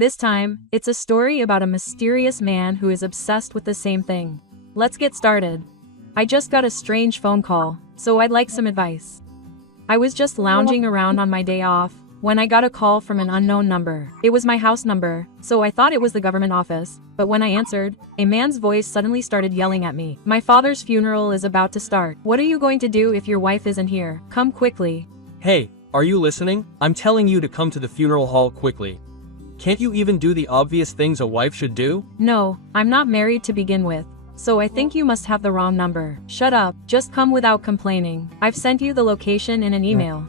This time, it's a story about a mysterious man who is obsessed with the same thing. Let's get started. I just got a strange phone call, so I'd like some advice. I was just lounging around on my day off when I got a call from an unknown number. It was my house number, so I thought it was the government office, but when I answered, a man's voice suddenly started yelling at me. My father's funeral is about to start. What are you going to do if your wife isn't here? Come quickly. Hey, are you listening? I'm telling you to come to the funeral hall quickly. Can't you even do the obvious things a wife should do? No, I'm not married to begin with, so I think you must have the wrong number. Shut up, just come without complaining. I've sent you the location in an email.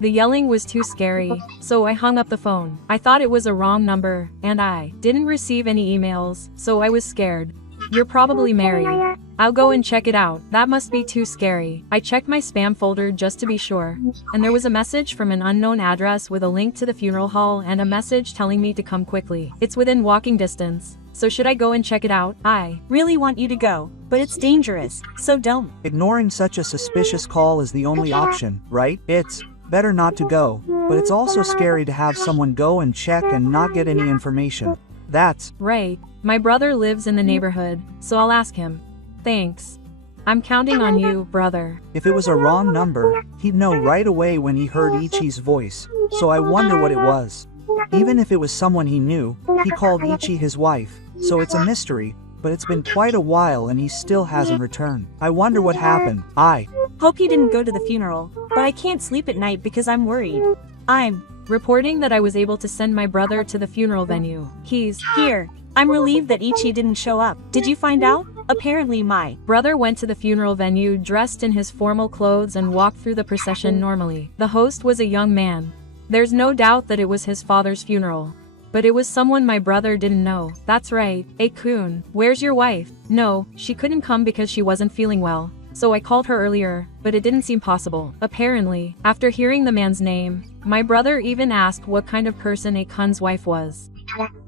The yelling was too scary, so I hung up the phone. I thought it was a wrong number, and I didn't receive any emails, so I was scared. You're probably married. I'll go and check it out. That must be too scary. I checked my spam folder just to be sure, and there was a message from an unknown address with a link to the funeral hall and a message telling me to come quickly. It's within walking distance, so should I go and check it out? I really want you to go, but it's dangerous, so don't. Ignoring such a suspicious call is the only option, right? It's better not to go, but it's also scary to have someone go and check and not get any information. That's right. My brother lives in the neighborhood, so I'll ask him. Thanks. I'm counting on you, brother. If it was a wrong number, he'd know right away when he heard Ichi's voice, so I wonder what it was. Even if it was someone he knew, he called Ichi his wife, so it's a mystery, but it's been quite a while and he still hasn't returned. I wonder what happened. I hope he didn't go to the funeral, but I can't sleep at night because I'm worried. I'm reporting that I was able to send my brother to the funeral venue. He's here. I'm relieved that Ichi didn't show up. Did you find out? Apparently my brother went to the funeral venue dressed in his formal clothes and walked through the procession normally. The host was a young man. There's no doubt that it was his father's funeral. But it was someone my brother didn't know. That's right. Kun, where's your wife? No, she couldn't come because she wasn't feeling well. So I called her earlier, but it didn't seem possible. Apparently, after hearing the man's name, my brother even asked what kind of person Kun's wife was.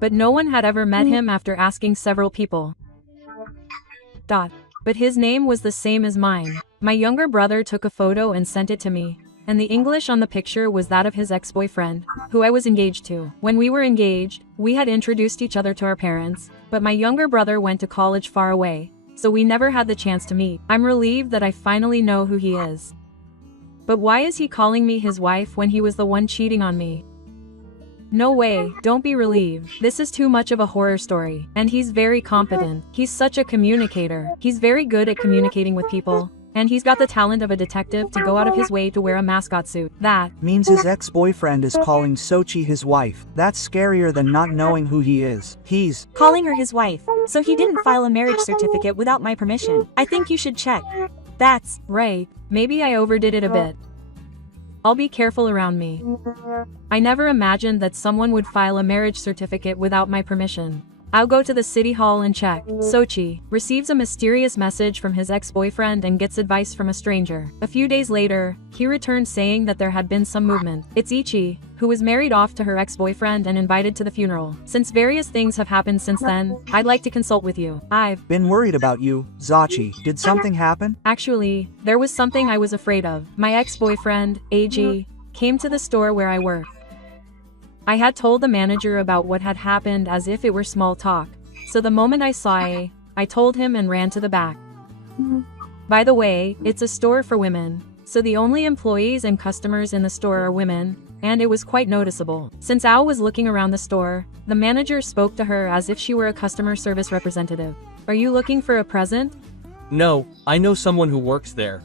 But no one had ever met him after asking several people. But his name was the same as mine. My younger brother took a photo and sent it to me, and the English on the picture was that of his ex-boyfriend, who I was engaged to. When we were engaged, we had introduced each other to our parents, but my younger brother went to college far away, so we never had the chance to meet. I'm relieved that I finally know who he is. But why is he calling me his wife when he was the one cheating on me? No way, don't be relieved. This is too much of a horror story. And he's very competent. He's such a communicator. He's very good at communicating with people. And he's got the talent of a detective to go out of his way to wear a mascot suit. That means his ex-boyfriend is calling Sochi his wife. That's scarier than not knowing who he is. He's calling her his wife, so he didn't file a marriage certificate without my permission. I think you should check. That's right. Maybe I overdid it a bit. I'll be careful around me. I never imagined that someone would file a marriage certificate without my permission. I'll go to the city hall and check. Sochi receives a mysterious message from his ex-boyfriend and gets advice from a stranger. A few days later, he returned saying that there had been some movement. It's Ichi, who was married off to her ex-boyfriend and invited to the funeral. Since various things have happened since then, I'd like to consult with you. I've been worried about you, Zachi. Did something happen? Actually, there was something I was afraid of. My ex-boyfriend, AG, came to the store where I work. I had told the manager about what had happened as if it were small talk, so the moment I saw I told him and ran to the back. By the way, it's a store for women, so the only employees and customers in the store are women, and it was quite noticeable. Since Ao was looking around the store, the manager spoke to her as if she were a customer service representative. Are you looking for a present? No, I know someone who works there.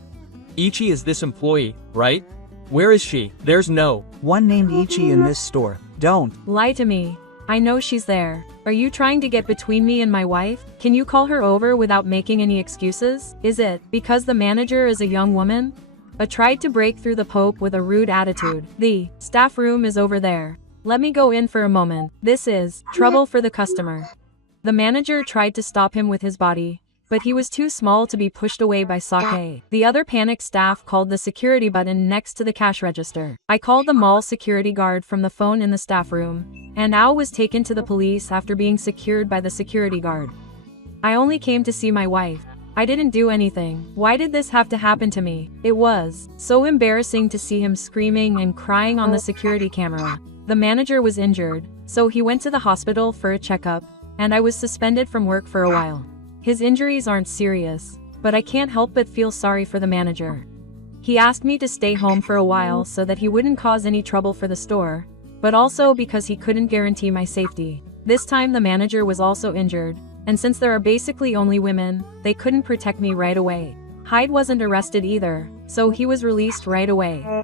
Ichi is this employee, right? Where is she? There's no one named Ichi in this store. Don't lie to me. I know she's there. Are you trying to get between me and my wife? Can you call her over without making any excuses? Is it because the manager is a young woman? Tried to break through the Pope with a rude attitude. The staff room is over there. Let me go in for a moment. This is trouble for the customer. The manager tried to stop him with his body, but he was too small to be pushed away by Sake. The other panicked staff called the security button next to the cash register. I called the mall security guard from the phone in the staff room, and Ao was taken to the police after being secured by the security guard. I only came to see my wife. I didn't do anything. Why did this have to happen to me? It was so embarrassing to see him screaming and crying on the security camera. The manager was injured, So he went to the hospital for a checkup, and I was suspended from work for a while. His injuries aren't serious, but I can't help but feel sorry for the manager. He asked me to stay home for a while so that he wouldn't cause any trouble for the store, but also because he couldn't guarantee my safety. This time the manager was also injured, and since there are basically only women, they couldn't protect me right away. Hyde wasn't arrested either, so he was released right away.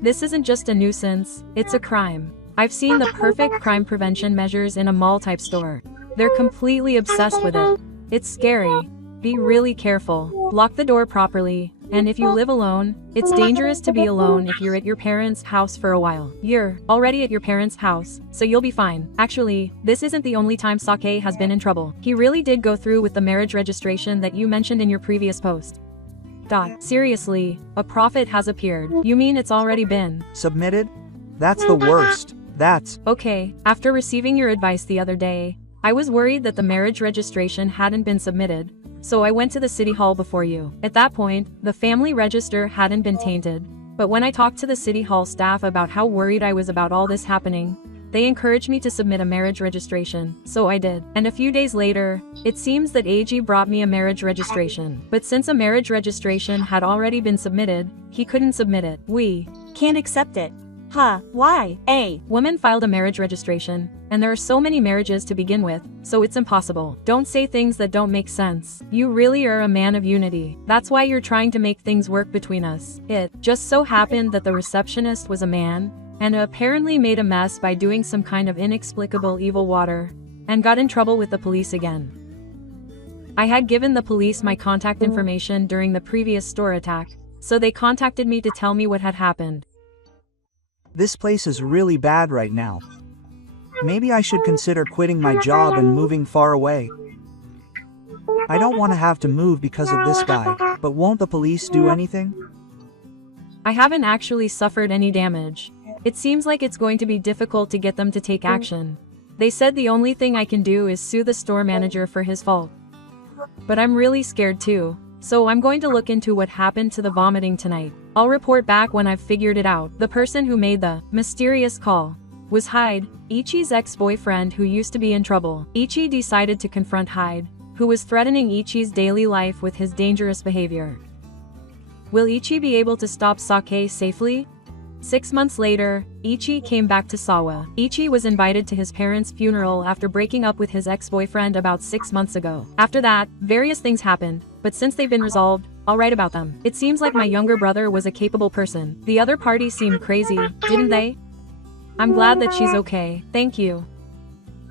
This isn't just a nuisance, it's a crime. I've seen the perfect crime prevention measures in a mall-type store. They're completely obsessed with it. It's scary. Be really careful. Lock the door properly. And if you live alone, it's dangerous to be alone if you're at your parents' house for a while. You're already at your parents' house, so you'll be fine. Actually, this isn't the only time Sake has been in trouble. He really did go through with the marriage registration that you mentioned in your previous post. Seriously, a prophet has appeared. You mean it's already been Submitted? That's the worst. That's okay. After receiving your advice the other day, I was worried that the marriage registration hadn't been submitted, so I went to the city hall before you. At that point, the family register hadn't been tainted, but when I talked to the city hall staff about how worried I was about all this happening, they encouraged me to submit a marriage registration, so I did. And a few days later, it seems that AG brought me a marriage registration. But since a marriage registration had already been submitted, he couldn't submit it. We Can't accept it. Huh, why? woman filed a marriage registration, and there are so many marriages to begin with, so it's impossible. Don't say things that don't make sense. You really are a man of unity. That's why you're trying to make things work between us. It just so happened that the receptionist was a man, and apparently made a mess by doing some kind of inexplicable evil water, and got in trouble with the police again. I had given the police my contact information during the previous store attack, so they contacted me to tell me what had happened. This place is really bad right now. Maybe I should consider quitting my job and moving far away. I don't want to have to move because of this guy, but won't the police do anything? I haven't actually suffered any damage. It seems like it's going to be difficult to get them to take action. They said the only thing I can do is sue the store manager for his fault. But I'm really scared too, so I'm going to look into what happened to the vomiting tonight. I'll report back when I've figured it out. The person who made the mysterious call was Hyde, Ichi's ex-boyfriend who used to be in trouble. Ichi decided to confront Hyde, who was threatening Ichi's daily life with his dangerous behavior. Will Ichi be able to stop Sake safely? 6 months later, Ichi came back to Sawa. Ichi was invited to his parents' funeral after breaking up with his ex-boyfriend about 6 months ago. After that, various things happened, but since they've been resolved, I'll write about them. It seems like my younger brother was a capable person. The other party seemed crazy, didn't they? I'm glad that she's okay, thank you.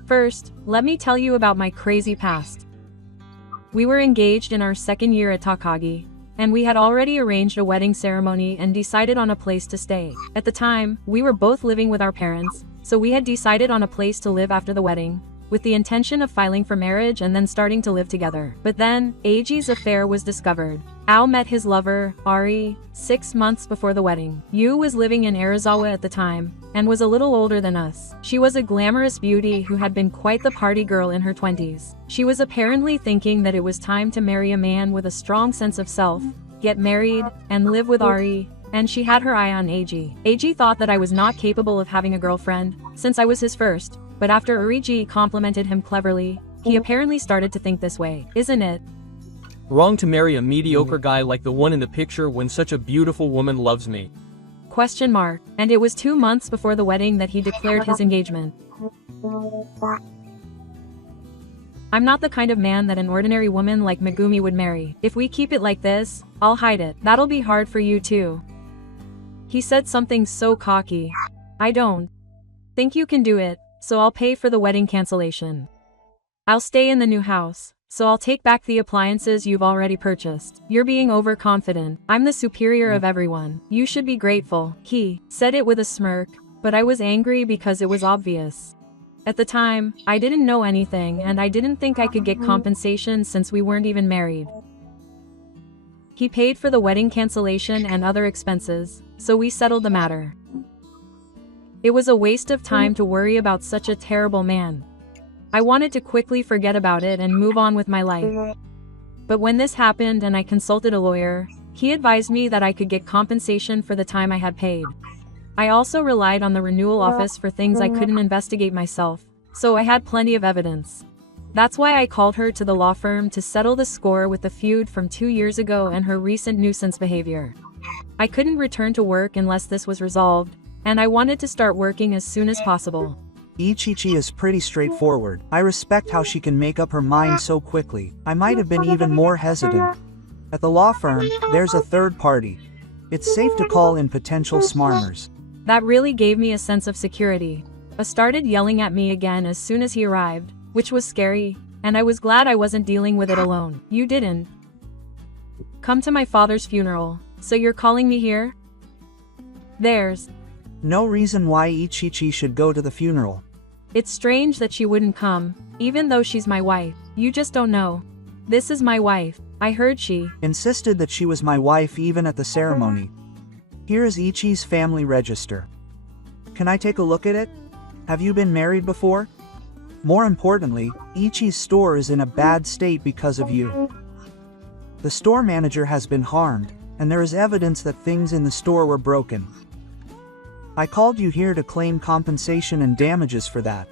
First, let me tell you about my crazy past. We were engaged in our second year at Takagi, and we had already arranged a wedding ceremony and decided on a place to stay. At the time, we were both living with our parents, so we had decided on a place to live after the wedding, with the intention of filing for marriage and then starting to live together. But then, Eiji's affair was discovered. Ao met his lover, Ari, 6 months before the wedding. Yu was living in Arizawa at the time, and was a little older than us. She was a glamorous beauty who had been quite the party girl in her 20s. She was apparently thinking that it was time to marry a man with a strong sense of self, get married, and live with Ari, and she had her eye on Eiji. Eiji thought that I was not capable of having a girlfriend, since I was his first, but after Ariji complimented him cleverly, he apparently started to think this way, isn't it? Wrong to marry a mediocre guy like the one in the picture when such a beautiful woman loves me. Question mark. And it was 2 months before the wedding that he declared his engagement. I'm not the kind of man that an ordinary woman like Megumi would marry. If we keep it like this, I'll hide it. That'll be hard for you too. He said something so cocky. I don't think you can do it, so I'll pay for the wedding cancellation. I'll stay in the new house, so I'll take back the appliances you've already purchased. You're being overconfident. I'm the superior of everyone. You should be grateful. He said it with a smirk, but I was angry because it was obvious. At the time, I didn't know anything and I didn't think I could get compensation since we weren't even married. He paid for the wedding cancellation and other expenses, so we settled the matter. It was a waste of time to worry about such a terrible man. I wanted to quickly forget about it and move on with my life. But when this happened and I consulted a lawyer, he advised me that I could get compensation for the time I had paid. I also relied on the renewal office for things I couldn't investigate myself, so I had plenty of evidence. That's why I called her to the law firm to settle the score with the feud from 2 years ago and her recent nuisance behavior. I couldn't return to work unless this was resolved, and I wanted to start working as soon as possible. Ichi is pretty straightforward. I respect how she can make up her mind so quickly. I might have been even more hesitant. At the law firm, there's a third party. It's safe to call in potential smarmers. That really gave me a sense of security. I started yelling at me again as soon as he arrived, which was scary, and I was glad I wasn't dealing with it alone. You didn't come to my father's funeral, so you're calling me here? There's no reason why Ichi should go to the funeral. It's strange that she wouldn't come, even though she's my wife. You just don't know. This is my wife. I heard she insisted that she was my wife even at the ceremony. Here is Ichi's family register. Can I take a look at it? Have you been married before? More importantly, Ichi's store is in a bad state because of you. The store manager has been harmed, and there is evidence that things in the store were broken. I called you here to claim compensation and damages for that.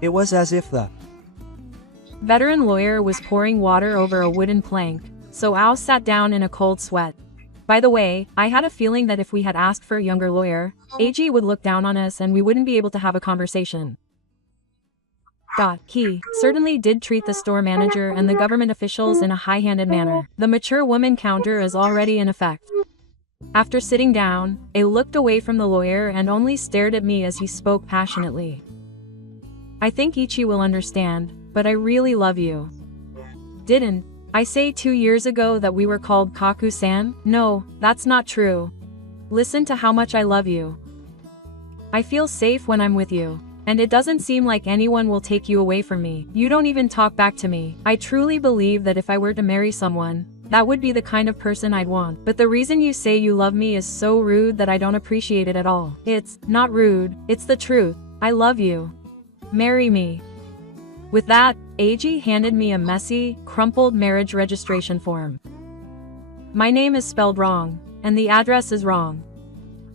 It was as if the veteran lawyer was pouring water over a wooden plank, so Ao sat down in a cold sweat. By the way, I had a feeling that if we had asked for a younger lawyer, AG would look down on us and we wouldn't be able to have a conversation. He certainly did treat the store manager and the government officials in a high-handed manner. The mature woman counter is already in effect. After sitting down, I looked away from the lawyer and only stared at me as he spoke passionately. I think Ichi will understand, but I really love you. Didn't I say 2 years ago that we were called Kaku-san? No, that's not true. Listen to how much I love you. I feel safe when I'm with you, and it doesn't seem like anyone will take you away from me. You don't even talk back to me. I truly believe that if I were to marry someone, that would be the kind of person I'd want. But the reason you say you love me is so rude that I don't appreciate it at all. It's not rude, it's the truth. I love you. Marry me. With that, AG handed me a messy, crumpled marriage registration form. My name is spelled wrong, and the address is wrong.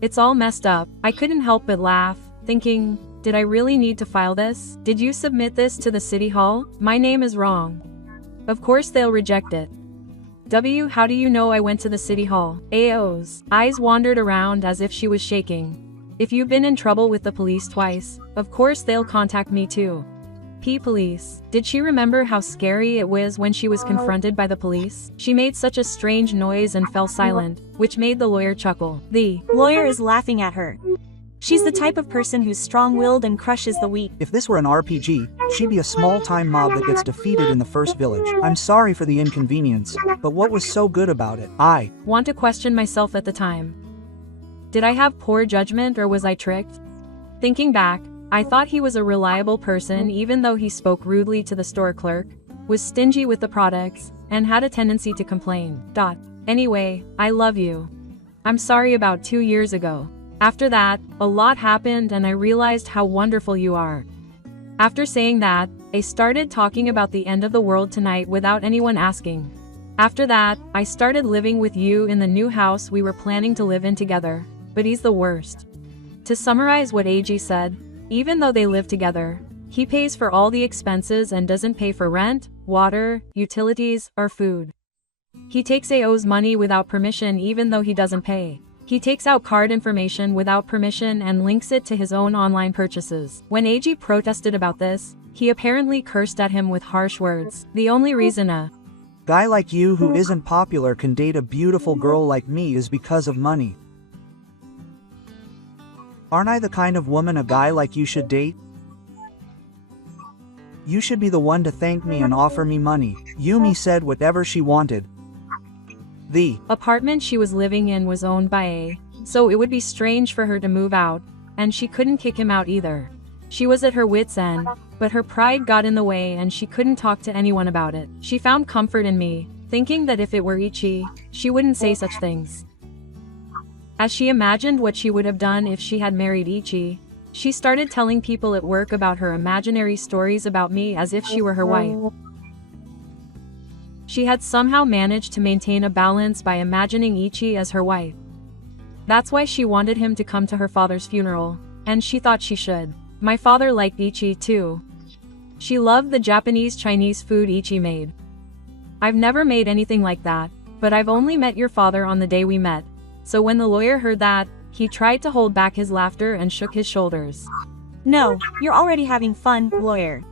It's all messed up. I couldn't help but laugh, thinking, did I really need to file this? Did you submit this to the city hall? My name is wrong. Of course they'll reject it. How do you know I went to the city hall? AO's eyes wandered around as if she was shaking. If you've been in trouble with the police twice, of course they'll contact me too. Police. Did she remember how scary it was when she was confronted by the police? She made such a strange noise and fell silent, which made the lawyer chuckle. The lawyer is laughing at her. She's the type of person who's strong-willed and crushes the weak. If this were an RPG, she'd be a small-time mob that gets defeated in the first village. I'm sorry for the inconvenience, but what was so good about it? I want to question myself at the time. Did I have poor judgment or was I tricked? Thinking back, I thought he was a reliable person even though he spoke rudely to the store clerk, was stingy with the products, and had a tendency to complain. Anyway, I love you. I'm sorry about 2 years ago. After that, a lot happened and I realized how wonderful you are. After saying that, I started talking about the end of the world tonight without anyone asking. After that, I started living with you in the new house we were planning to live in together, but he's the worst. To summarize what AG said, even though they live together, he pays for all the expenses and doesn't pay for rent, water, utilities, or food. He takes AO's money without permission even though he doesn't pay. He takes out card information without permission and links it to his own online purchases. When AG protested about this, he apparently cursed at him with harsh words. The only reason a guy like you who isn't popular can date a beautiful girl like me is because of money. Aren't I the kind of woman a guy like you should date? You should be the one to thank me and offer me money. Yumi said whatever she wanted. The apartment she was living in was owned by A, so it would be strange for her to move out, and she couldn't kick him out either. She was at her wit's end, but her pride got in the way and she couldn't talk to anyone about it. She found comfort in me, thinking that if it were Ichi, she wouldn't say such things. As she imagined what she would have done if she had married Ichi, she started telling people at work about her imaginary stories about me as if she were her wife. She had somehow managed to maintain a balance by imagining Ichi as her wife. That's why she wanted him to come to her father's funeral, and she thought she should. My father liked Ichi too. She loved the Japanese Chinese food Ichi made. I've never made anything like that, but I've only met your father on the day we met. So when the lawyer heard that, he tried to hold back his laughter and shook his shoulders. No, you're already having fun, lawyer.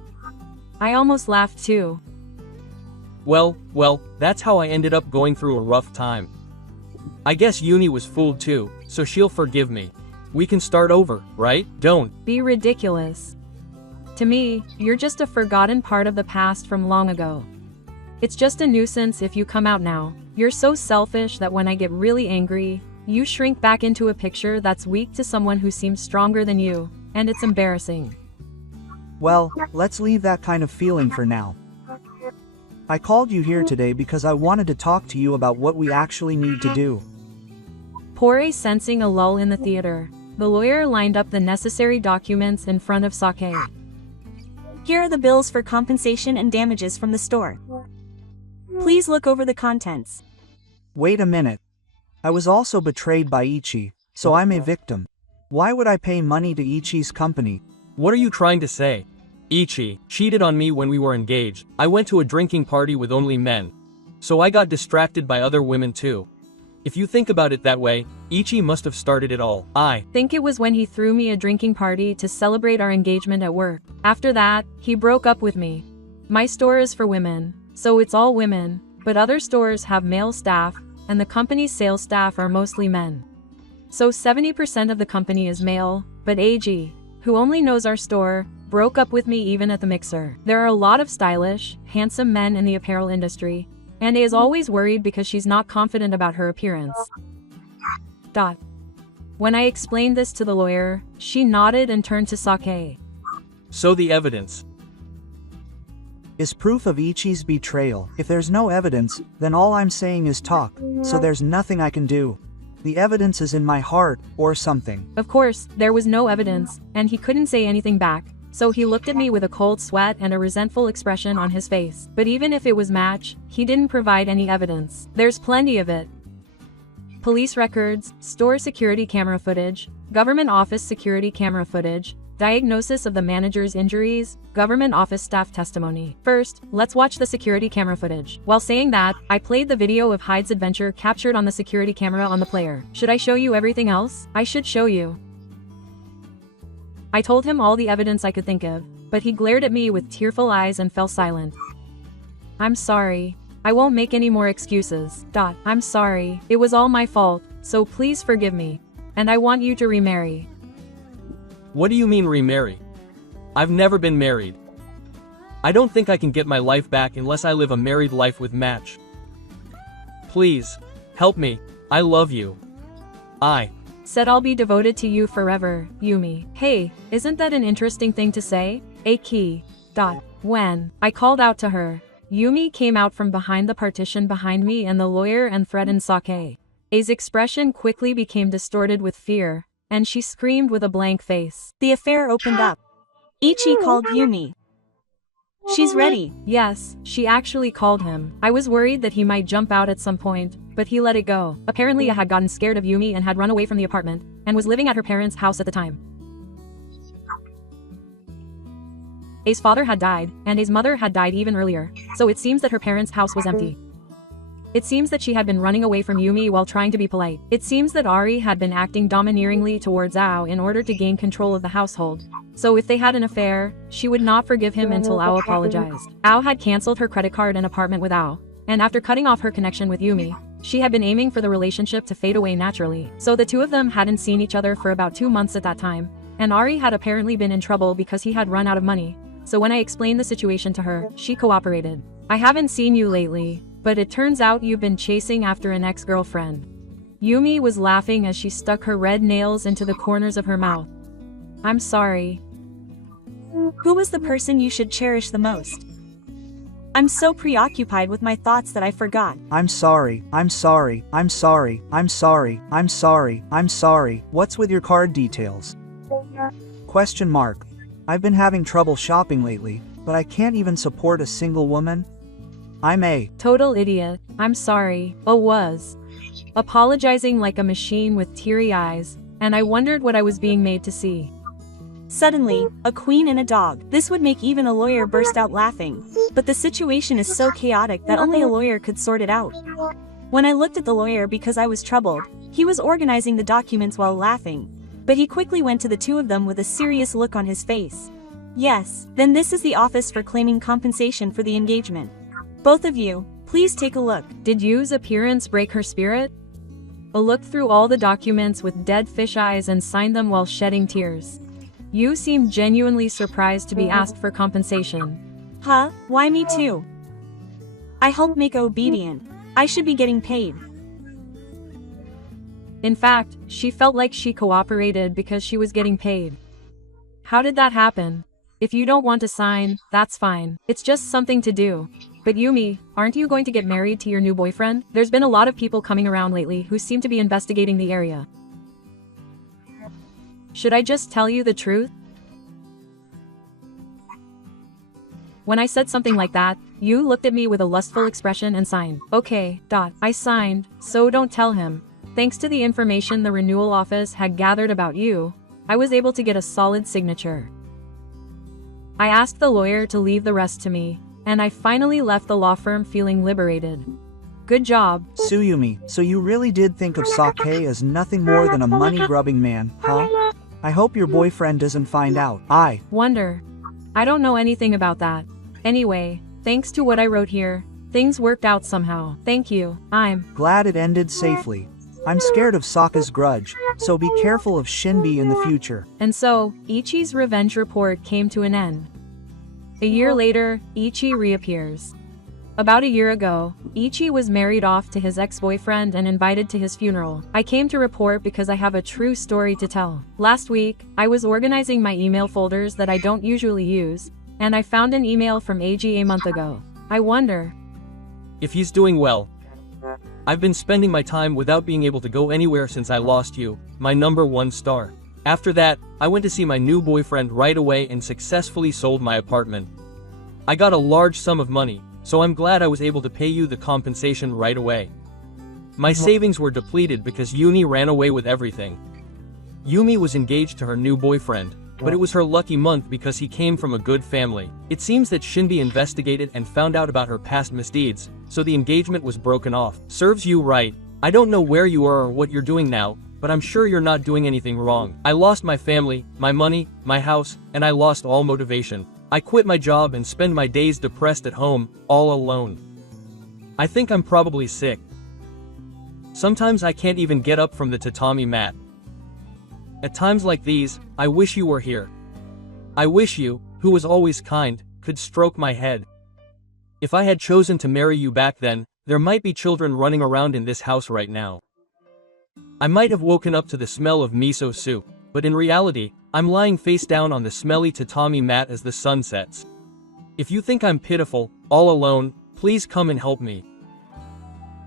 I almost laughed too. Well, that's how I ended up going through a rough time. I guess Uni was fooled too, so she'll forgive me. We can start over, right? Don't be ridiculous. To me, you're just a forgotten part of the past from long ago. It's just a nuisance if you come out now. You're so selfish that when I get really angry, you shrink back into a picture that's weak to someone who seems stronger than you, and it's embarrassing. Well, let's leave that kind of feeling for now. I called you here today because I wanted to talk to you about what we actually need to do. Pore sensing a lull in the theater, the lawyer lined up the necessary documents in front of Sake. Here are the bills for compensation and damages from the store. Please look over the contents. Wait a minute. I was also betrayed by Ichi, so I'm a victim. Why would I pay money to Ichi's company? What are you trying to say? Ichi cheated on me when we were engaged. I went to a drinking party with only men. So I got distracted by other women too. If you think about it that way, Ichi must have started it all. I think it was when he threw me a drinking party to celebrate our engagement at work. After that, he broke up with me. My store is for women, so it's all women, but other stores have male staff, and the company's sales staff are mostly men. So 70% of the company is male, but AG, who only knows our store, broke up with me even at the mixer. There are a lot of stylish, handsome men in the apparel industry, and A is always worried because she's not confident about her appearance. When I explained this to the lawyer, she nodded and turned to Sake. So the evidence is proof of Ichi's betrayal. If there's no evidence, then all I'm saying is talk, so there's nothing I can do. The evidence is in my heart, or something. Of course, there was no evidence, and he couldn't say anything back, so he looked at me with a cold sweat and a resentful expression on his face. But even if it was match, he didn't provide any evidence. There's plenty of it. Police records, store security camera footage, government office security camera footage, diagnosis of the manager's injuries, government office staff testimony. First, let's watch the security camera footage. While saying that, I played the video of Hyde's adventure captured on the security camera on the player. Should I show you everything else? I should show you. I told him all the evidence I could think of, but he glared at me with tearful eyes and fell silent. I'm sorry. I won't make any more excuses. I'm sorry. It was all my fault, so please forgive me. And I want you to remarry. What do you mean remarry? I've never been married. I don't think I can get my life back unless I live a married life with Match. Please, help me. I love you. I said I'll be devoted to you forever, Yumi. Hey, isn't that an interesting thing to say? A key. When I called out to her, Yumi came out from behind the partition behind me and the lawyer and threatened Sake. A's expression quickly became distorted with fear, and she screamed with a blank face. The affair opened up. Ichi called Yumi. She's ready. Yes, she actually called him. I was worried that he might jump out at some point, but he let it go. Apparently I had gotten scared of Yumi and had run away from the apartment, and was living at her parents' house at the time. A's father had died, and A's mother had died even earlier, so it seems that her parents' house was empty. It seems that she had been running away from Yumi while trying to be polite. It seems that Ari had been acting domineeringly towards Ao in order to gain control of the household. So if they had an affair, she would not forgive him until Ao apologized. Ao had cancelled her credit card and apartment with Ao, and after cutting off her connection with Yumi, she had been aiming for the relationship to fade away naturally. So the two of them hadn't seen each other for about 2 months at that time, and Ari had apparently been in trouble because he had run out of money. So when I explained the situation to her, she cooperated. I haven't seen you lately, but it turns out you've been chasing after an ex-girlfriend. Yumi was laughing as she stuck her red nails into the corners of her mouth. I'm sorry. Who was the person you should cherish the most? I'm so preoccupied with my thoughts that I forgot. I'm sorry, I'm sorry, I'm sorry, I'm sorry, I'm sorry, I'm sorry. What's with your card details? Question mark. I've been having trouble shopping lately, but I can't even support a single woman. I'm a total idiot. I'm sorry. Was. apologizing like a machine with teary eyes, and I wondered what I was being made to see. Suddenly, a queen and a dog. This would make even a lawyer burst out laughing. But the situation is so chaotic that only a lawyer could sort it out. When I looked at the lawyer because I was troubled, he was organizing the documents while laughing. But he quickly went to the two of them with a serious look on his face. Yes, then this is the office for claiming compensation for the engagement. Both of you, please take a look. Did Yu's appearance break her spirit? A look through all the documents with dead fish eyes and signed them while shedding tears. Yu seemed genuinely surprised to be asked for compensation. Huh? Why me too? I helped make obedient. I should be getting paid. In fact, she felt like she cooperated because she was getting paid. How did that happen? If you don't want to sign, that's fine. It's just something to do. But Yumi, aren't you going to get married to your new boyfriend? There's been a lot of people coming around lately who seem to be investigating the area. Should I just tell you the truth? When I said something like that, Yu looked at me with a lustful expression and signed. Okay, I signed, so don't tell him. Thanks to the information the renewal office had gathered about you, I was able to get a solid signature. I asked the lawyer to leave the rest to me, and I finally left the law firm feeling liberated. Good job. Tsuyumi, so you really did think of Sake as nothing more than a money-grubbing man, huh? I hope your boyfriend doesn't find out. I wonder. I don't know anything about that. Anyway, thanks to what I wrote here, things worked out somehow. Thank you. I'm glad it ended safely. I'm scared of Sokka's grudge, so be careful of Shinbi in the future. And so, Ichi's revenge report came to an end. A year later, Ichi reappears. About a year ago, Ichi was married off to his ex-boyfriend and invited to his funeral. I came to report because I have a true story to tell. Last week, I was organizing my email folders that I don't usually use, and I found an email from AG a month ago. I wonder if he's doing well. I've been spending my time without being able to go anywhere since I lost you, my #1 star. After that, I went to see my new boyfriend right away and successfully sold my apartment. I got a large sum of money, so I'm glad I was able to pay you the compensation right away. My savings were depleted because Yumi ran away with everything. Yumi was engaged to her new boyfriend, but it was her lucky month because he came from a good family. It seems that Shinbi investigated and found out about her past misdeeds, so the engagement was broken off. Serves you right. I don't know where you are or what you're doing now, but I'm sure you're not doing anything wrong. I lost my family, my money, my house, and I lost all motivation. I quit my job and spend my days depressed at home, all alone. I think I'm probably sick. Sometimes I can't even get up from the tatami mat. At times like these, I wish you were here. I wish you, who was always kind, could stroke my head. If I had chosen to marry you back then, there might be children running around in this house right now. I might have woken up to the smell of miso soup, but in reality, I'm lying face down on the smelly tatami mat as the sun sets. If you think I'm pitiful, all alone, please come and help me.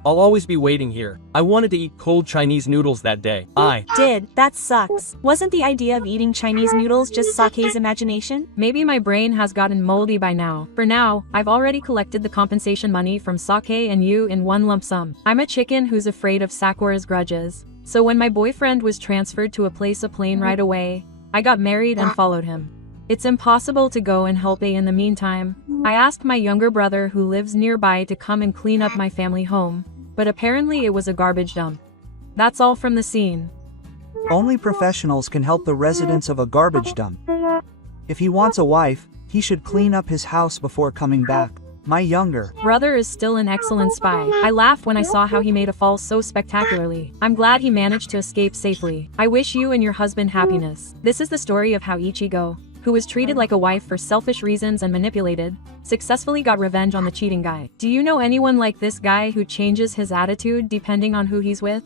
I'll always be waiting here. I wanted to eat cold Chinese noodles that day. That sucks. Wasn't the idea of eating Chinese noodles just Sake's imagination? Maybe my brain has gotten moldy by now. For now, I've already collected the compensation money from Sake and you in one lump sum. I'm a chicken who's afraid of Sakura's grudges. So when my boyfriend was transferred to a place a plane right away, I got married and followed him. It's impossible to go and help in the meantime. I asked my younger brother who lives nearby to come and clean up my family home, but apparently it was a garbage dump. That's all from the scene. Only professionals can help the residents of a garbage dump. If he wants a wife, he should clean up his house before coming back. My younger brother is still an excellent spy. I laughed when I saw how he made a fall so spectacularly. I'm glad he managed to escape safely. I wish you and your husband happiness. This is the story of how Ichigo, who was treated like a wife for selfish reasons and manipulated, successfully got revenge on the cheating guy. Do you know anyone like this guy who changes his attitude depending on who he's with?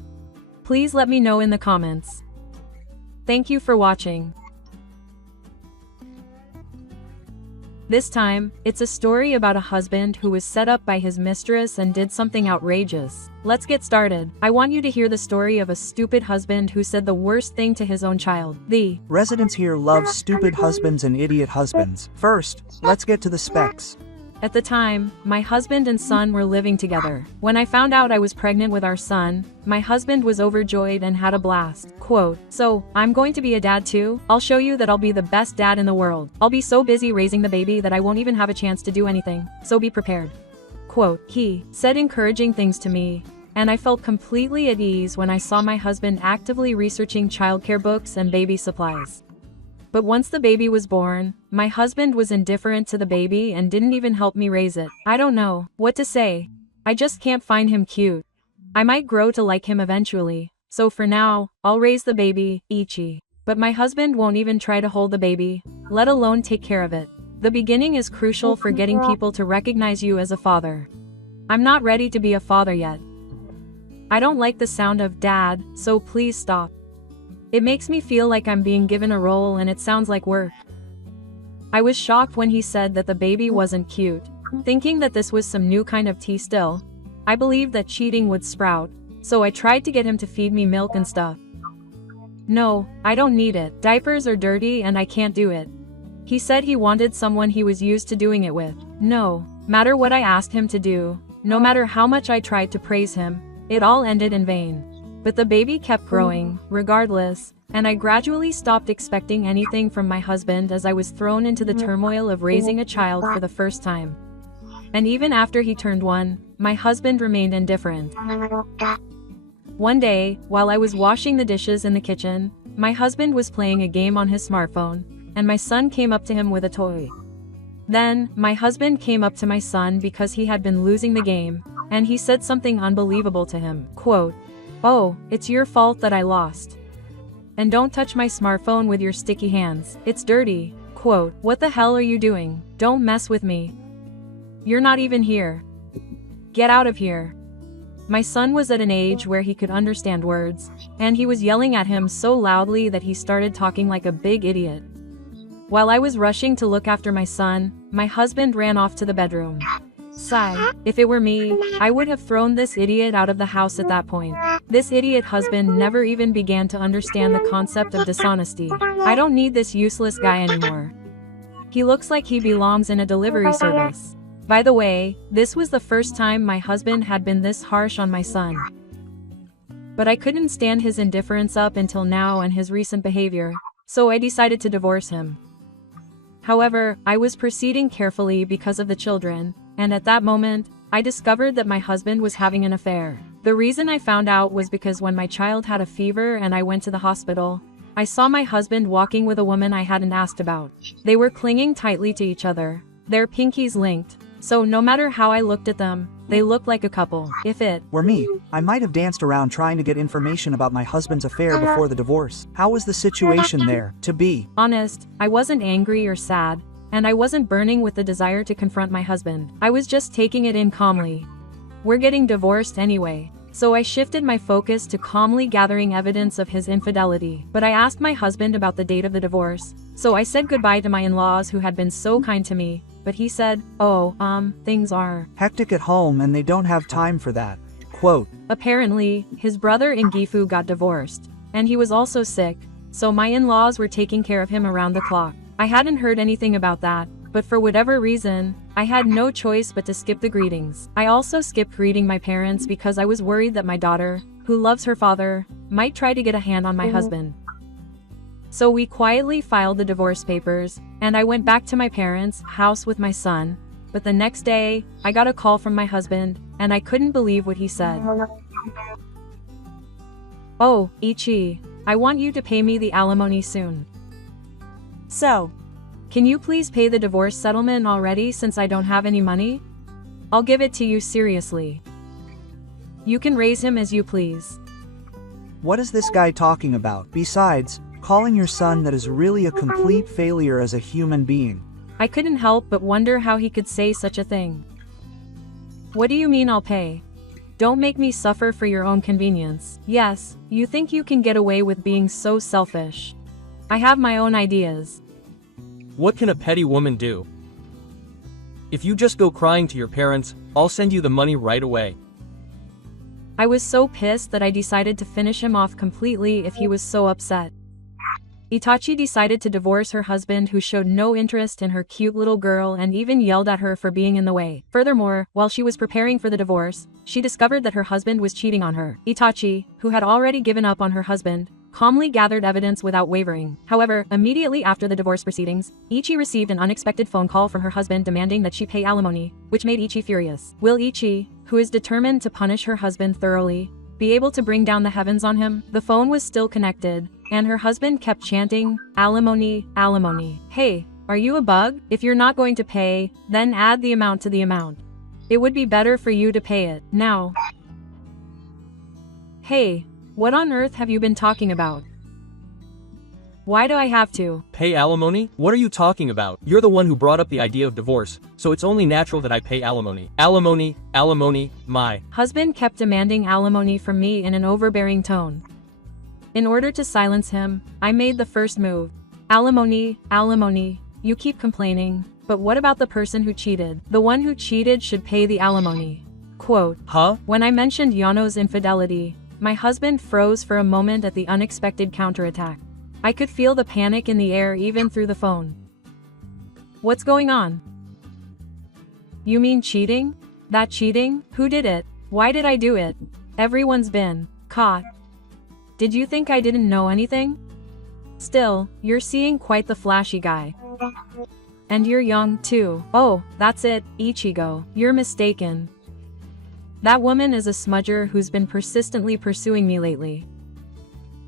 Please let me know in the comments. Thank you for watching. This time, it's a story about a husband who was set up by his mistress and did something outrageous. Let's get started. I want you to hear the story of a stupid husband who said the worst thing to his own child. The residents here love stupid husbands and idiot husbands. First, let's get to the specs. At the time, my husband and son were living together. When I found out I was pregnant with our son, my husband was overjoyed and had a blast. Quote, "So, I'm going to be a dad too? I'll show you that I'll be the best dad in the world. I'll be so busy raising the baby that I won't even have a chance to do anything, so be prepared." Quote, he said encouraging things to me, and I felt completely at ease when I saw my husband actively researching childcare books and baby supplies. But once the baby was born, my husband was indifferent to the baby and didn't even help me raise it. I don't know what to say. I just can't find him cute. I might grow to like him eventually, so for now, I'll raise the baby, Ichi. But my husband won't even try to hold the baby, let alone take care of it. The beginning is crucial for getting people to recognize you as a father. I'm not ready to be a father yet. I don't like the sound of dad, so please stop. It makes me feel like I'm being given a role and it sounds like work. I was shocked when he said that the baby wasn't cute, thinking that this was some new kind of tea still. I believed that cheating would sprout, so I tried to get him to feed me milk and stuff. No, I don't need it. Diapers are dirty and I can't do it. He said he wanted someone he was used to doing it with. No matter what I asked him to do, no matter how much I tried to praise him, it all ended in vain. But the baby kept growing, regardless, and I gradually stopped expecting anything from my husband as I was thrown into the turmoil of raising a child for the first time. And even after he turned 1, my husband remained indifferent. One day, while I was washing the dishes in the kitchen, my husband was playing a game on his smartphone, and my son came up to him with a toy. Then, my husband came up to my son because he had been losing the game, and he said something unbelievable to him. Quote, "Oh, it's your fault that I lost. And don't touch my smartphone with your sticky hands. It's dirty." Quote, "What the hell are you doing? Don't mess with me. You're not even here. Get out of here." My son was at an age where he could understand words, and he was yelling at him so loudly that he started talking like a big idiot. While I was rushing to look after my son, my husband ran off to the bedroom. Sigh. If it were me, I would have thrown this idiot out of the house at that point. This idiot husband never even began to understand the concept of dishonesty. I don't need this useless guy anymore. He looks like he belongs in a delivery service. By the way, this was the first time my husband had been this harsh on my son. But I couldn't stand his indifference up until now and his recent behavior, so I decided to divorce him. However, I was proceeding carefully because of the children, and at that moment, I discovered that my husband was having an affair. The reason I found out was because when my child had a fever and I went to the hospital, I saw my husband walking with a woman I hadn't asked about. They were clinging tightly to each other, their pinkies linked, so no matter how I looked at them, they looked like a couple. If it were me, I might have danced around trying to get information about my husband's affair before the divorce. How was the situation there? To be honest, I wasn't angry or sad, and I wasn't burning with the desire to confront my husband. I was just taking it in calmly. We're getting divorced anyway, so I shifted my focus to calmly gathering evidence of his infidelity. But I asked my husband about the date of the divorce, so I said goodbye to my in-laws who had been so kind to me, but he said, "Oh, things are hectic at home and they don't have time for that." Quote, apparently, his brother in Gifu got divorced, and he was also sick, so my in-laws were taking care of him around the clock. I hadn't heard anything about that, but for whatever reason, I had no choice but to skip the greetings. I also skipped greeting my parents because I was worried that my daughter, who loves her father, might try to get a hand on my husband. So we quietly filed the divorce papers, and I went back to my parents' house with my son, but the next day, I got a call from my husband, and I couldn't believe what he said. "Oh, Ichi, I want you to pay me the alimony soon. So, Can you please pay the divorce settlement already since I don't have any money? I'll give it to you seriously. You can raise him as you please." What is this guy talking about? Besides, calling your son that is really a complete failure as a human being. I couldn't help but wonder how he could say such a thing. "What do you mean I'll pay? Don't make me suffer for your own convenience. Yes, you think you can get away with being so selfish. I have my own ideas." What can a petty woman do? If you just go crying to your parents, I'll send you the money right away. I was so pissed that I decided to finish him off completely if he was so upset. Itachi decided to divorce her husband who showed no interest in her cute little girl and even yelled at her for being in the way. Furthermore, while she was preparing for the divorce, she discovered that her husband was cheating on her. Itachi, who had already given up on her husband, calmly gathered evidence without wavering. However, immediately after the divorce proceedings, Ichi received an unexpected phone call from her husband demanding that she pay alimony, which made Ichi furious. Will Ichi, who is determined to punish her husband thoroughly, be able to bring down the heavens on him? The phone was still connected, and her husband kept chanting, "Alimony, alimony." Hey, are you a bug? If you're not going to pay, then add the amount to the amount. It would be better for you to pay it now. Hey, what on earth have you been talking about? Why do I have to Pay alimony? What are you talking about? You're the one who brought up the idea of divorce, so it's only natural that I pay alimony. Alimony, alimony, my husband kept demanding alimony from me in an overbearing tone. In order to silence him, I made the first move. Alimony, alimony, you keep complaining, but what about the person who cheated? The one who cheated should pay the alimony. Quote, Huh? When I mentioned Yano's infidelity, my husband froze for a moment at the unexpected counterattack. I could feel the panic in the air even through the phone. What's going on? You mean cheating? That cheating? Who did it? Why did I do it? Everyone's been caught. Did you think I didn't know anything? Still, you're seeing quite the flashy guy. And you're young, too. Oh, that's it, Ichigo. You're mistaken. That woman is a smudger who's been persistently pursuing me lately.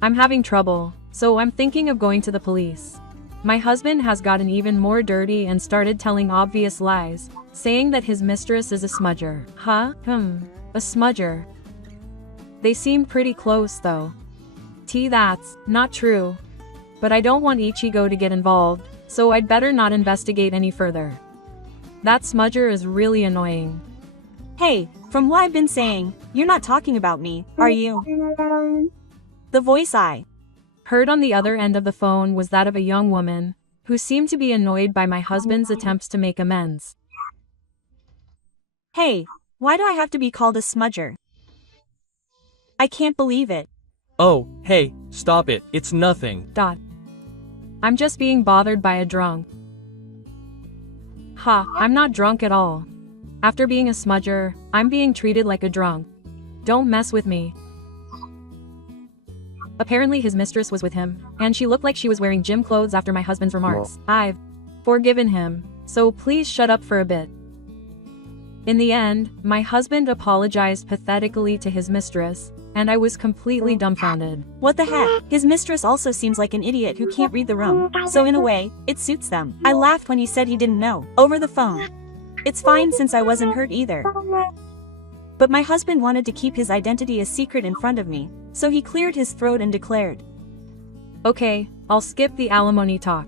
I'm having trouble, so I'm thinking of going to the police. My husband has gotten even more dirty and started telling obvious lies, saying that his mistress is a smudger. Huh? A smudger. They seem pretty close, though. That's not true. But I don't want Ichigo to get involved, so I'd better not investigate any further. That smudger is really annoying. Hey, from what I've been saying, you're not talking about me, are you? The voice I heard on the other end of the phone was that of a young woman, who seemed to be annoyed by my husband's attempts to make amends. Hey, why do I have to be called a smudger? I can't believe it. Oh, hey, stop it, it's nothing. I'm just being bothered by a drunk. I'm not drunk at all. After being a smudger, I'm being treated like a drunk. Don't mess with me. Apparently his mistress was with him, and she looked like she was wearing gym clothes after my husband's remarks. I've forgiven him, so please shut up for a bit. In the end, my husband apologized pathetically to his mistress, and I was completely dumbfounded. What the heck? His mistress also seems like an idiot who can't read the room, so in a way, it suits them. I laughed when he said he didn't know, over the phone. It's fine since I wasn't hurt either. But my husband wanted to keep his identity a secret in front of me, so he cleared his throat and declared, Okay, I'll skip the alimony talk.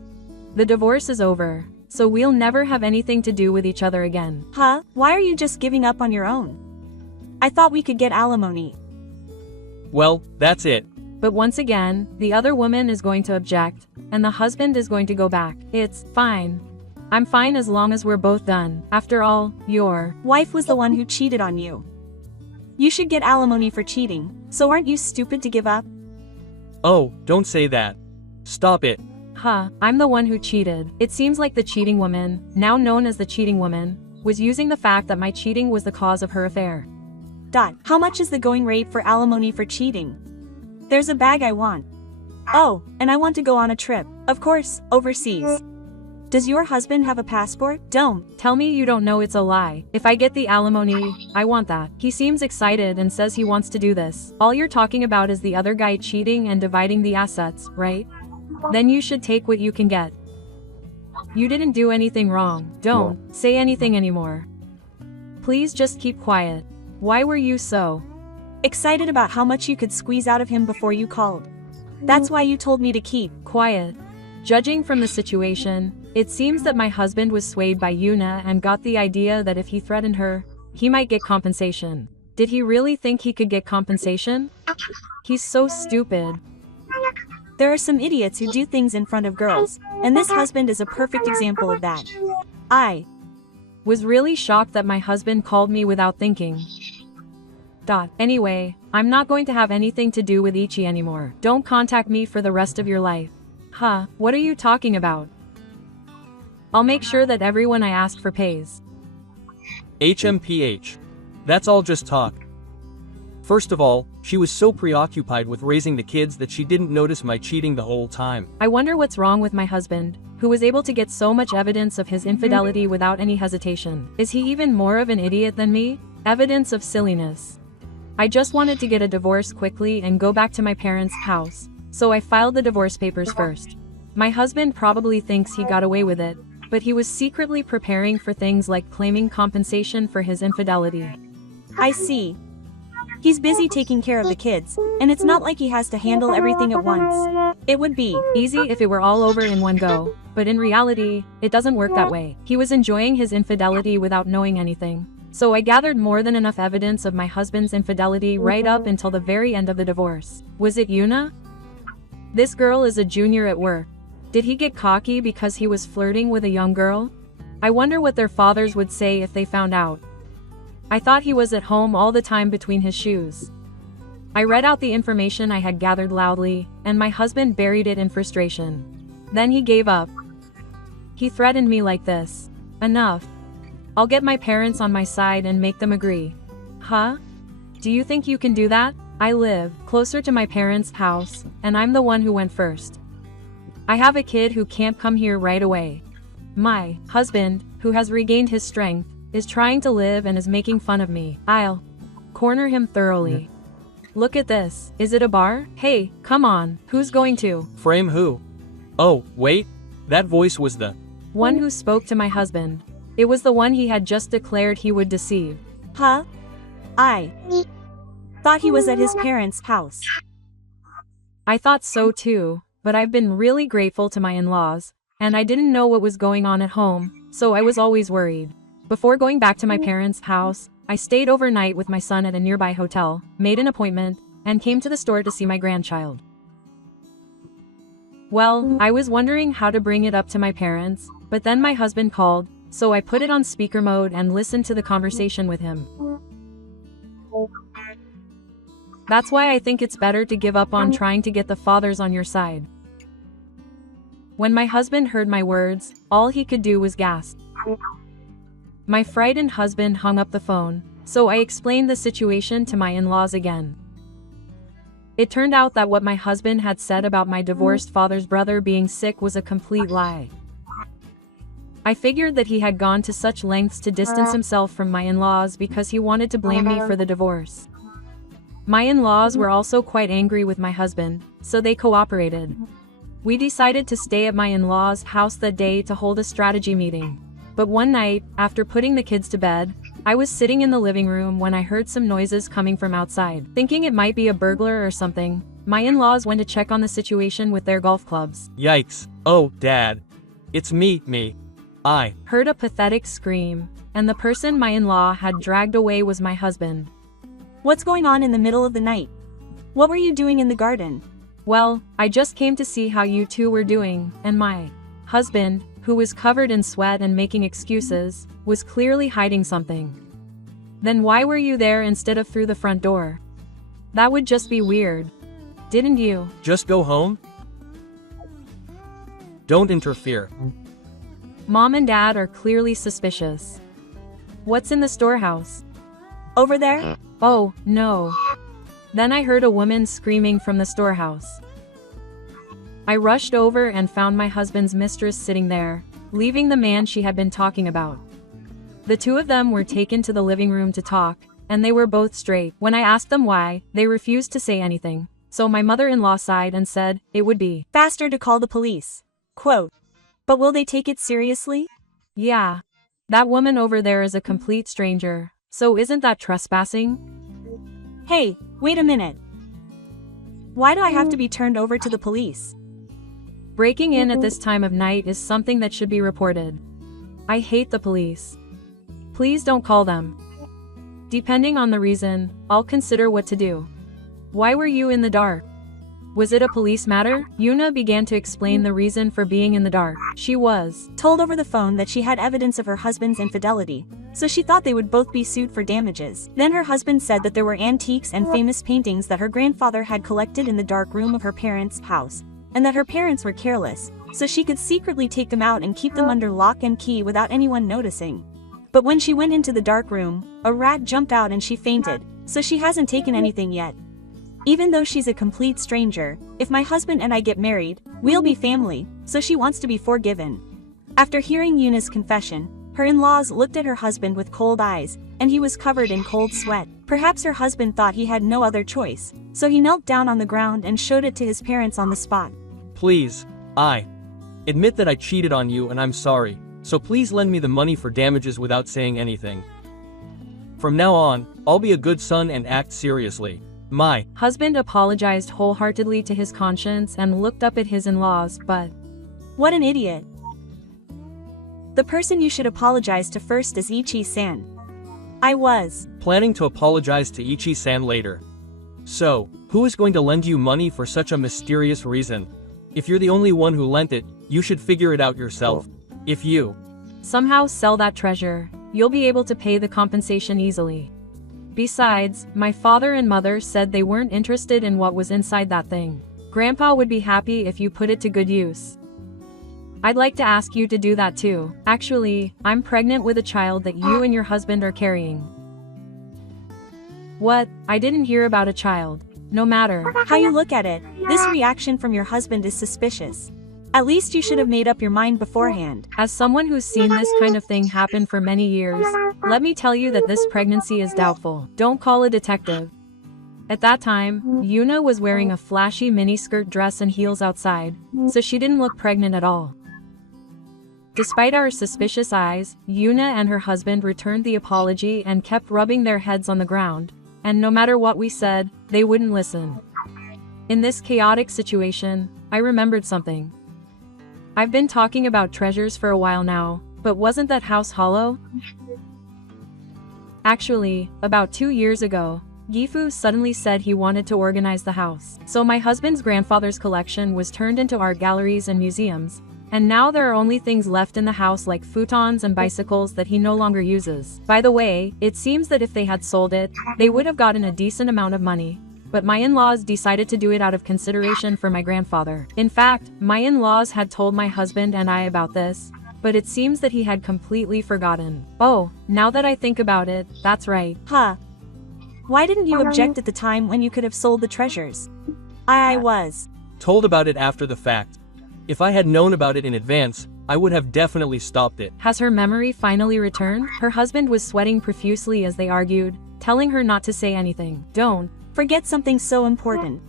The divorce is over, so we'll never have anything to do with each other again. Huh? Why are you just giving up on your own? I thought we could get alimony. Well, that's it. But once again, the other woman is going to object, and the husband is going to go back. It's fine. I'm fine as long as we're both done. After all, your wife was the one who cheated on you. You should get alimony for cheating, so aren't you stupid to give up? Oh, don't say that. Stop it. I'm the one who cheated. It seems like the cheating woman, now known as the cheating woman, was using the fact that my cheating was the cause of her affair. How much is the going rate for alimony for cheating? There's a bag I want. Oh, and I want to go on a trip, of course, overseas. Does your husband have a passport? Don't tell me you don't know it's a lie. If I get the alimony, I want that. He seems excited and says he wants to do this. All you're talking about is the other guy cheating and dividing the assets, right? Then you should take what you can get. You didn't do anything wrong. Don't say anything anymore. Please just keep quiet. Why were you so excited about how much you could squeeze out of him before you called? That's why you told me to keep quiet. Judging from the situation, it seems that my husband was swayed by Yuna and got the idea that if he threatened her, he might get compensation. Did he really think he could get compensation? He's so stupid. There are some idiots who do things in front of girls, and this husband is a perfect example of that. I was really shocked that my husband called me without thinking. Anyway, I'm not going to have anything to do with Ichi anymore. Don't contact me for the rest of your life. Huh, what are you talking about? I'll make sure that everyone I ask for pays. HMPH. That's all just talk. First of all, she was so preoccupied with raising the kids that she didn't notice my cheating the whole time. I wonder what's wrong with my husband, who was able to get so much evidence of his infidelity without any hesitation. Is he even more of an idiot than me? Evidence of silliness. I just wanted to get a divorce quickly and go back to my parents' house, so I filed the divorce papers first. My husband probably thinks he got away with it, but he was secretly preparing for things like claiming compensation for his infidelity. I see. He's busy taking care of the kids, and it's not like he has to handle everything at once. It would be easy if it were all over in one go, but in reality, it doesn't work that way. He was enjoying his infidelity without knowing anything. So I gathered more than enough evidence of my husband's infidelity right up until the very end of the divorce. Was it Yuna? This girl is a junior at work. Did he get cocky because he was flirting with a young girl? I wonder what their fathers would say if they found out. I thought he was at home all the time between his shoes. I read out the information I had gathered loudly, and my husband buried it in frustration. Then he gave up. He threatened me like this. Enough. I'll get my parents on my side and make them agree. Huh? Do you think you can do that? I live closer to my parents' house, and I'm the one who went first. I have a kid who can't come here right away. My husband, who has regained his strength, is trying to live and is making fun of me. I'll corner him thoroughly. Look at this. Is it a bar? Hey, come on. Who's going to? Frame who? Oh, wait. That voice was the one who spoke to my husband. It was the one he had just declared he would deceive. Huh? I thought he was at his parents' house. I thought so too, but I've been really grateful to my in-laws, and I didn't know what was going on at home, so I was always worried. Before going back to my parents' house, I stayed overnight with my son at a nearby hotel, made an appointment, and came to the store to see my grandchild. Well, I was wondering how to bring it up to my parents, but then my husband called, so I put it on speaker mode and listened to the conversation with him. That's why I think it's better to give up on trying to get the fathers on your side. When my husband heard my words, all he could do was gasp. My frightened husband hung up the phone, so I explained the situation to my in-laws again. It turned out that what my husband had said about my divorced father's brother being sick was a complete lie. I figured that he had gone to such lengths to distance himself from my in-laws because he wanted to blame me for the divorce. My in-laws were also quite angry with my husband, so they cooperated. We decided to stay at my in-laws' house that day to hold a strategy meeting. But one night, after putting the kids to bed, I was sitting in the living room when I heard some noises coming from outside. Thinking it might be a burglar or something, my in-laws went to check on the situation with their golf clubs. Yikes. Oh, Dad. It's me. I heard a pathetic scream, and the person my in-law had dragged away was my husband. What's going on in the middle of the night? What were you doing in the garden? Well, I just came to see how you two were doing, and my husband, who was covered in sweat and making excuses, was clearly hiding something. Then why were you there instead of through the front door? That would just be weird. Didn't you just go home? Don't interfere. Mom and Dad are clearly suspicious. What's in the storehouse? Over there? Oh, no. Then I heard a woman screaming from the storehouse. I rushed over and found my husband's mistress sitting there, leaving the man she had been talking about. The two of them were taken to the living room to talk, and they were both straight. When I asked them why, they refused to say anything. So my mother-in-law sighed and said, it would be faster to call the police. Quote. But will they take it seriously? Yeah. That woman over there is a complete stranger, so isn't that trespassing? Hey, wait a minute. Why do I have to be turned over to the police? Breaking in at this time of night is something that should be reported. I hate the police. Please don't call them. Depending on the reason, I'll consider what to do. Why were you in the dark? Was it a police matter? Yuna began to explain the reason for being in the dark. She was told over the phone that she had evidence of her husband's infidelity, so she thought they would both be sued for damages. Then her husband said that there were antiques and famous paintings that her grandfather had collected in the dark room of her parents' house, and that her parents were careless, so she could secretly take them out and keep them under lock and key without anyone noticing. But when she went into the dark room, a rat jumped out and she fainted, so she hasn't taken anything yet. Even though she's a complete stranger, if my husband and I get married, we'll be family, so she wants to be forgiven. After hearing Yuna's confession, her in-laws looked at her husband with cold eyes, and he was covered in cold sweat. Perhaps her husband thought he had no other choice, so he knelt down on the ground and showed it to his parents on the spot. Please, I admit that I cheated on you and I'm sorry, so please lend me the money for damages without saying anything. From now on, I'll be a good son and act seriously. My husband apologized wholeheartedly to his conscience and looked up at his in-laws, but what an idiot. The person you should apologize to first is Ichi-san. I was planning to apologize to Ichi-san later. So, who is going to lend you money for such a mysterious reason? If you're the only one who lent it, you should figure it out yourself. If you somehow sell that treasure, you'll be able to pay the compensation easily. Besides, my father and mother said they weren't interested in what was inside that thing. Grandpa would be happy if you put it to good use. I'd like to ask you to do that too. Actually, I'm pregnant with a child that you and your husband are carrying. What? I didn't hear about a child. No matter how you look at it, this reaction from your husband is suspicious. At least you should have made up your mind beforehand. As someone who's seen this kind of thing happen for many years, let me tell you that this pregnancy is doubtful. Don't call a detective. At that time, Yuna was wearing a flashy miniskirt dress and heels outside, so she didn't look pregnant at all. Despite our suspicious eyes, Yuna and her husband returned the apology and kept rubbing their heads on the ground, and no matter what we said, they wouldn't listen. In this chaotic situation, I remembered something. I've been talking about treasures for a while now, but wasn't that house hollow? Actually, about 2 years ago, Gifu suddenly said he wanted to organize the house. So my husband's grandfather's collection was turned into art galleries and museums, and now there are only things left in the house like futons and bicycles that he no longer uses. By the way, it seems that if they had sold it, they would have gotten a decent amount of money. But my in-laws decided to do it out of consideration for my grandfather. In fact, my in-laws had told my husband and I about this, but it seems that he had completely forgotten. Oh, now that I think about it, that's right. Huh. Why didn't you object at the time when you could have sold the treasures? I was told about it after the fact. If I had known about it in advance, I would have definitely stopped it. Has her memory finally returned? Her husband was sweating profusely as they argued, telling her not to say anything. Don't forget something so important.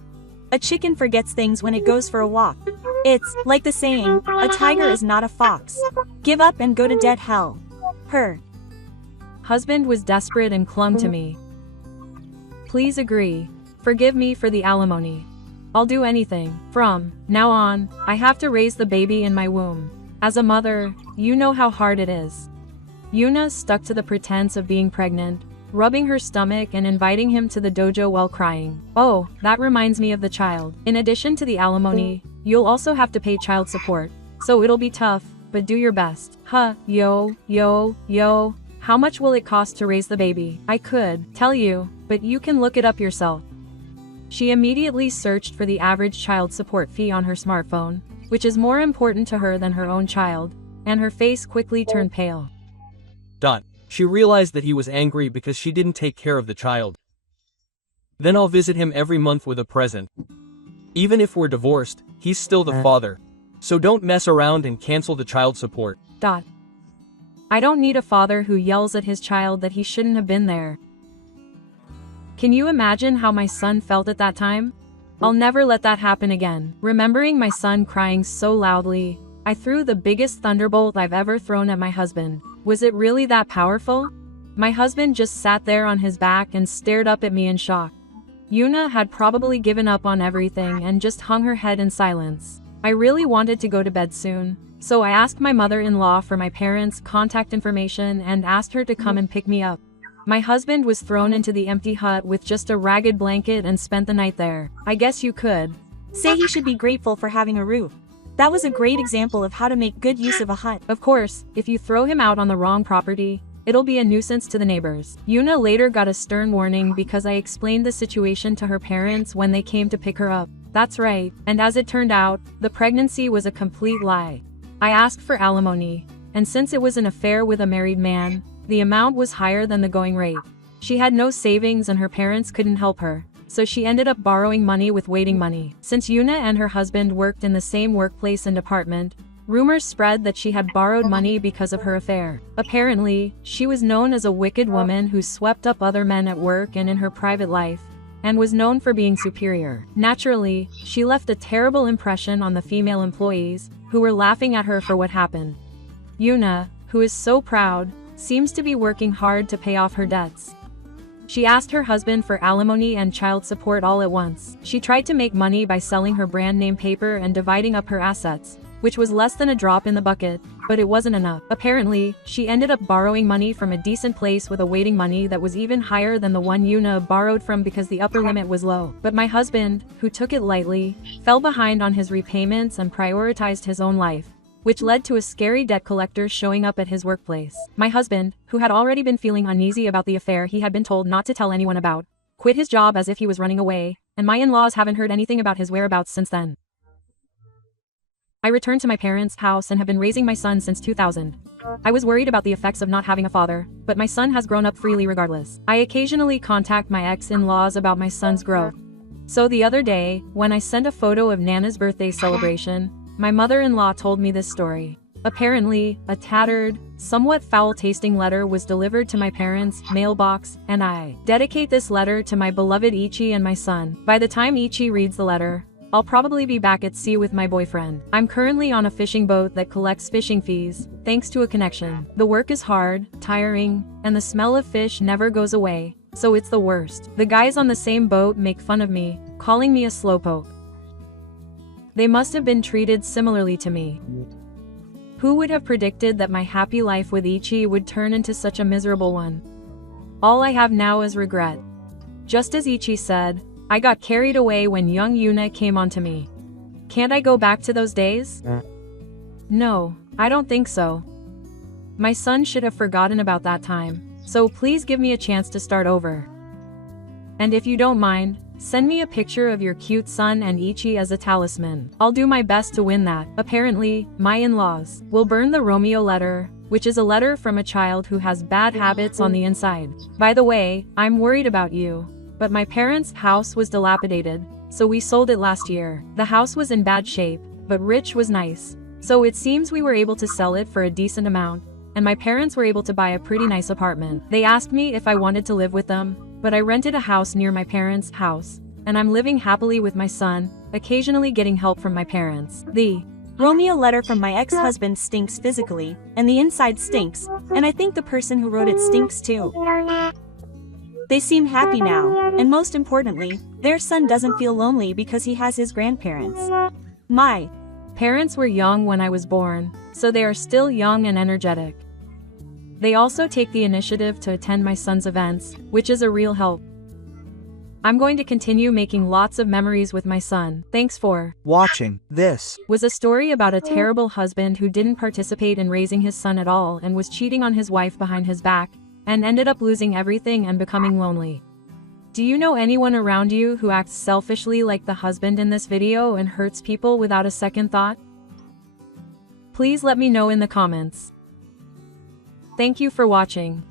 A chicken forgets things when it goes for a walk. It's like the saying, a tiger is not a fox. Give up and go to dead hell. Her husband was desperate and clung to me. Please agree. Forgive me for the alimony. I'll do anything. From now on, I have to raise the baby in my womb. As a mother, you know how hard it is. Yuna stuck to the pretense of being pregnant, rubbing her stomach and inviting him to the dojo while crying. Oh, that reminds me of the child. In addition to the alimony, you'll also have to pay child support. So it'll be tough, but do your best. Huh, yo. How much will it cost to raise the baby? I could tell you, but you can look it up yourself. She immediately searched for the average child support fee on her smartphone, which is more important to her than her own child, and her face quickly turned pale. She realized that he was angry because she didn't take care of the child. Then I'll visit him every month with a present. Even if we're divorced, he's still the father. So don't mess around and cancel the child support. I don't need a father who yells at his child that he shouldn't have been there. Can you imagine how my son felt at that time? I'll never let that happen again. Remembering my son crying so loudly, I threw the biggest thunderbolt I've ever thrown at my husband. Was it really that powerful? My husband just sat there on his back and stared up at me in shock. Yuna had probably given up on everything and just hung her head in silence. I really wanted to go to bed soon, so I asked my mother-in-law for my parents' contact information and asked her to come and pick me up. My husband was thrown into the empty hut with just a ragged blanket and spent the night there. I guess you could say he should be grateful for having a roof. That was a great example of how to make good use of a hut. Of course, if you throw him out on the wrong property, it'll be a nuisance to the neighbors. Yuna later got a stern warning because I explained the situation to her parents when they came to pick her up. That's right, and as it turned out, the pregnancy was a complete lie. I asked for alimony, and since it was an affair with a married man, the amount was higher than the going rate. She had no savings and her parents couldn't help her, so she ended up borrowing money with waiting money. Since Yuna and her husband worked in the same workplace and department, rumors spread that she had borrowed money because of her affair. Apparently, she was known as a wicked woman who swept up other men at work and in her private life, and was known for being superior. Naturally, she left a terrible impression on the female employees, who were laughing at her for what happened. Yuna, who is so proud, seems to be working hard to pay off her debts. She asked her husband for alimony and child support all at once. She tried to make money by selling her brand name paper and dividing up her assets, which was less than a drop in the bucket, but it wasn't enough. Apparently, she ended up borrowing money from a decent place with a waiting money that was even higher than the one Yuna borrowed from because the upper limit was low. But my husband, who took it lightly, fell behind on his repayments and prioritized his own life, which led to a scary debt collector showing up at his workplace. My husband, who had already been feeling uneasy about the affair he had been told not to tell anyone about, quit his job as if he was running away, and my in-laws haven't heard anything about his whereabouts since then. I returned to my parents' house and have been raising my son since 2000. I was worried about the effects of not having a father, but my son has grown up freely regardless. I occasionally contact my ex-in-laws about my son's growth. So the other day, when I sent a photo of Nana's birthday celebration, my mother-in-law told me this story. Apparently, a tattered, somewhat foul-tasting letter was delivered to my parents' mailbox, and I dedicate this letter to my beloved Ichi and my son. By the time Ichi reads the letter, I'll probably be back at sea with my boyfriend. I'm currently on a fishing boat that collects fishing fees, thanks to a connection. The work is hard, tiring, and the smell of fish never goes away, so it's the worst. The guys on the same boat make fun of me, calling me a slowpoke. They must have been treated similarly to me. Who would have predicted that my happy life with Ichi would turn into such a miserable one? All I have now is regret. Just as Ichi said, I got carried away when young Yuna came onto me. Can't I go back to those days? No, I don't think so. My son should have forgotten about that time, so please give me a chance to start over. And if you don't mind, send me a picture of your cute son and Ichi as a talisman. I'll do my best to win that. Apparently, my in-laws will burn the Romeo letter, which is a letter from a child who has bad habits on the inside. By the way, I'm worried about you. But my parents' house was dilapidated, so we sold it last year. The house was in bad shape, but Rich was nice. So it seems we were able to sell it for a decent amount, and my parents were able to buy a pretty nice apartment. They asked me if I wanted to live with them, but I rented a house near my parents' house, and I'm living happily with my son, occasionally getting help from my parents. The Romeo letter from my ex-husband stinks physically, and the inside stinks, and I think the person who wrote it stinks too. They seem happy now, and most importantly, their son doesn't feel lonely because he has his grandparents. My parents were young when I was born, so they are still young and energetic. They also take the initiative to attend my son's events, which is a real help. I'm going to continue making lots of memories with my son. Thanks for watching. This was a story about a terrible husband who didn't participate in raising his son at all and was cheating on his wife behind his back, and ended up losing everything and becoming lonely. Do you know anyone around you who acts selfishly like the husband in this video and hurts people without a second thought? Please let me know in the comments. Thank you for watching.